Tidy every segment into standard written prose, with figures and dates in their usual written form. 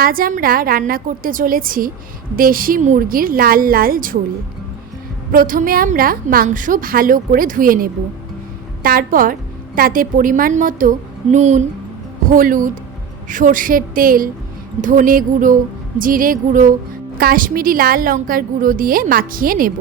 আজ আমরা রান্না করতে চলেছি দেশি মুরগির লাল লাল ঝোল। প্রথমে আমরা মাংস ভালো করে ধুয়ে নেব। তারপর তাতে পরিমাণ মতো নুন, হলুদ, সর্ষের তেল, ধনে গুঁড়ো, জিরে গুঁড়ো, কাশ্মীরি লাল লঙ্কার গুঁড়ো দিয়ে মাখিয়ে নেব।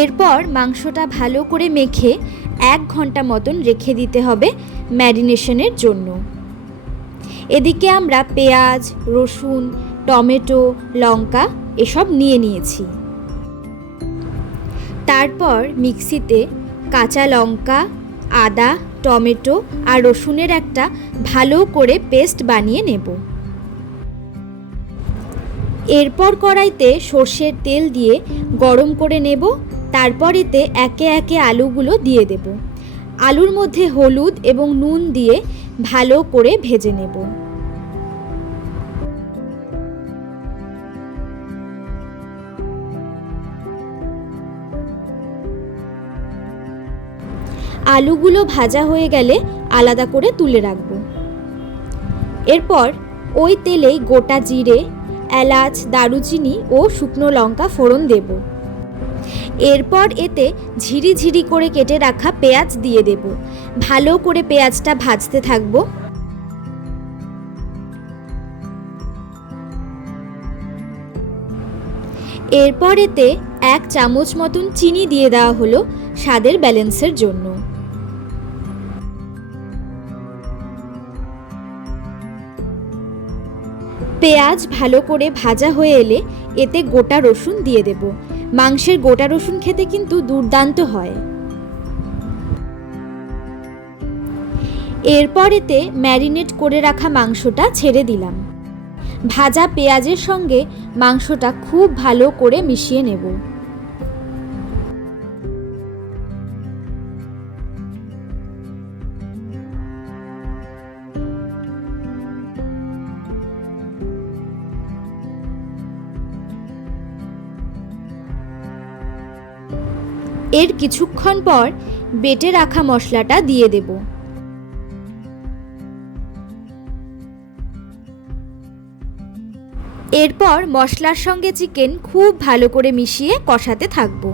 এরপর মাংসটা ভালো করে মেখে 1 ঘন্টা মতন রেখে দিতে হবে ম্যারিনেশনের জন্য। এদিকে আমরা পেঁয়াজ, রসুন, টমেটো, লঙ্কা এসব নিয়েছি। তারপর মিক্সিতে কাঁচা লঙ্কা, আদা, টমেটো আর রসুনের একটা ভালো করে পেস্ট বানিয়ে নেব। এরপর কড়াইতে সর্ষের তেল দিয়ে গরম করে নেব। তারপর এতে একে একে আলুগুলো দিয়ে দেব। আলুর মধ্যে হলুদ এবং নুন দিয়ে ভালো করে ভেজে নেব। আলুগুলো ভাজা হয়ে গেলে আলাদা করে তুলে রাখব। এরপর ওই তেলেই গোটা জিরে, এলাচ, দারুচিনি ও শুকনো লঙ্কা ফোড়ন দেব। এরপর এতে ঝিরি ঝিরি করে কেটে রাখা পেঁয়াজ দিয়ে দেব। ভালো করে পেঁয়াজটা ভাজতে থাকব। এরপর এতে 1 চামচ মতন চিনি দিয়ে দেওয়া হলো স্বাদের ব্যালেন্সের জন্য। পেঁয়াজ ভালো করে ভাজা হয়ে এলে এতে গোটা রসুন দিয়ে দেব। মাংসের গোটা রসুন খেতে কিন্তু দুর্দান্ত হয়। এরপর এতে ম্যারিনেট করে রাখা মাংসটা ছেড়ে দিলাম। ভাজা পেঁয়াজের সঙ্গে মাংসটা খুব ভালো করে মিশিয়ে নেব। এর কিছুক্ষণ পর বেটে রাখা মশলাটা দিয়ে দেব। এরপর মশলার সঙ্গে চিকেন খুব ভালো করে মিশিয়ে কষাতে থাকব।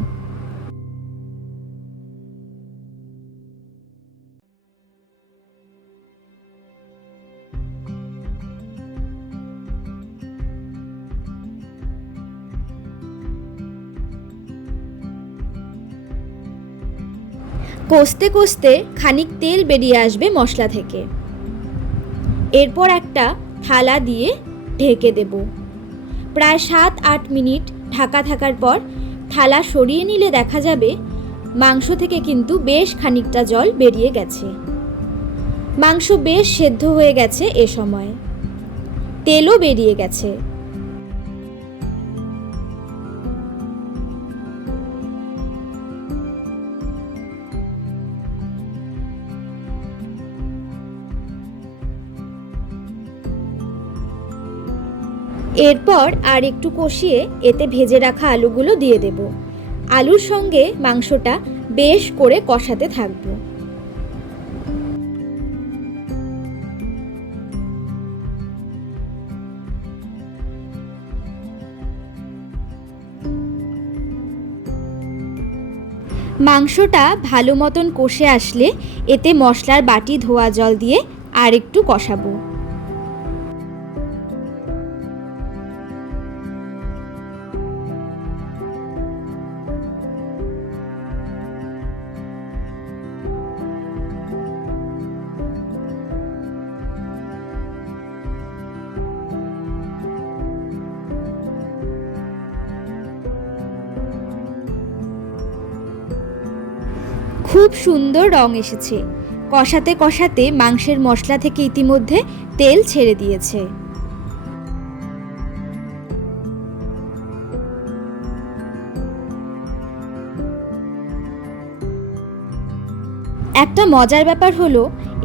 কষতে কষতে খানিক তেল বেরিয়ে আসবে মশলা থেকে। এরপর একটা থালা দিয়ে ঢেকে দেব। প্রায় 7-8 মিনিট ঢাকা থাকার পর থালা সরিয়ে নিলে দেখা যাবে মাংস থেকে কিন্তু বেশ খানিকটা জল বেরিয়ে গেছে। মাংস বেশ সেদ্ধ হয়ে গেছে। এ সময় তেলও বেরিয়ে গেছে। এরপর আর একটু কষিয়ে এতে ভেজে রাখা আলুগুলো দিয়ে দেব। আলুর সঙ্গে মাংসটা বেশ করে কষাতে থাকব। মাংসটা ভালো মতন কষে আসলে এতে মশলার বাটি ধোয়া জল দিয়ে আর একটু কষাবো। খুব সুন্দর রং এসেছে। কষাতে কষাতে মাংসের মশলা থেকে ইতিমধ্যে তেল ছেড়ে দিয়েছে। একটা মজার ব্যাপার হলো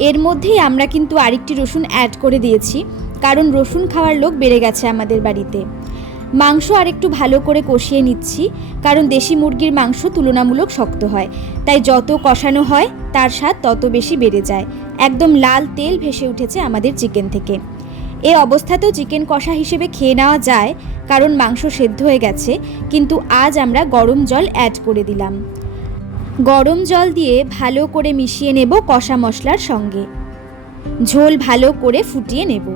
এর মধ্যেই আমরা কিন্তু আরেকটি রসুন অ্যাড করে দিয়েছি, কারণ রসুন খাওয়ার লোক বেড়ে গেছে আমাদের বাড়িতে। মাংস আরেকটু ভালো করে কষিয়ে নিচ্ছি, কারণ দেশি মুরগির মাংস তুলনামূলক শক্ত হয়, তাই যত কষানো হয় তার স্বাদ তত বেশি বেড়ে যায়। একদম লাল তেল ভেসে উঠেছে আমাদের চিকেন থেকে। এই অবস্থাতেও চিকেন কষা হিসেবে খেয়ে নেওয়া যায়, কারণ মাংস সেদ্ধ হয়ে গেছে। কিন্তু আজ আমরা গরম জল অ্যাড করে দিলাম। গরম জল দিয়ে ভালো করে মিশিয়ে নেব কষা মশলার সঙ্গে। ঝোল ভালো করে ফুটিয়ে নেব।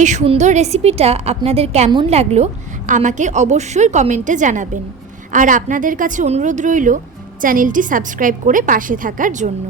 এই সুন্দর রেসিপিটা আপনাদের কেমন লাগলো আমাকে অবশ্যই কমেন্টে জানাবেন। আর আপনাদের কাছে অনুরোধ রইল চ্যানেলটি সাবস্ক্রাইব করে পাশে থাকার জন্য।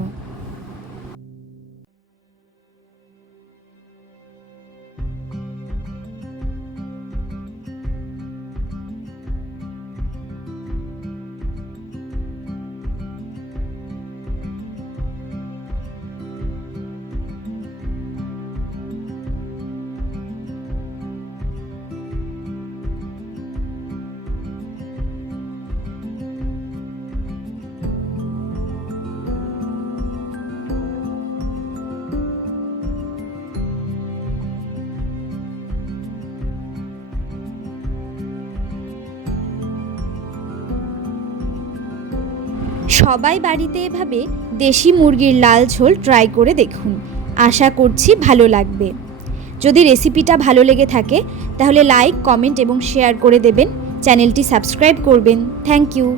সবাই বাড়িতে এভাবে দেশি মুরগির লাল ঝোল ট্রাই করে দেখুন। আশা করছি ভালো লাগবে। যদি রেসিপিটা ভালো লেগে থাকে তাহলে লাইক, কমেন্ট এবং শেয়ার করে দেবেন। চ্যানেলটি সাবস্ক্রাইব করবেন। Thank you.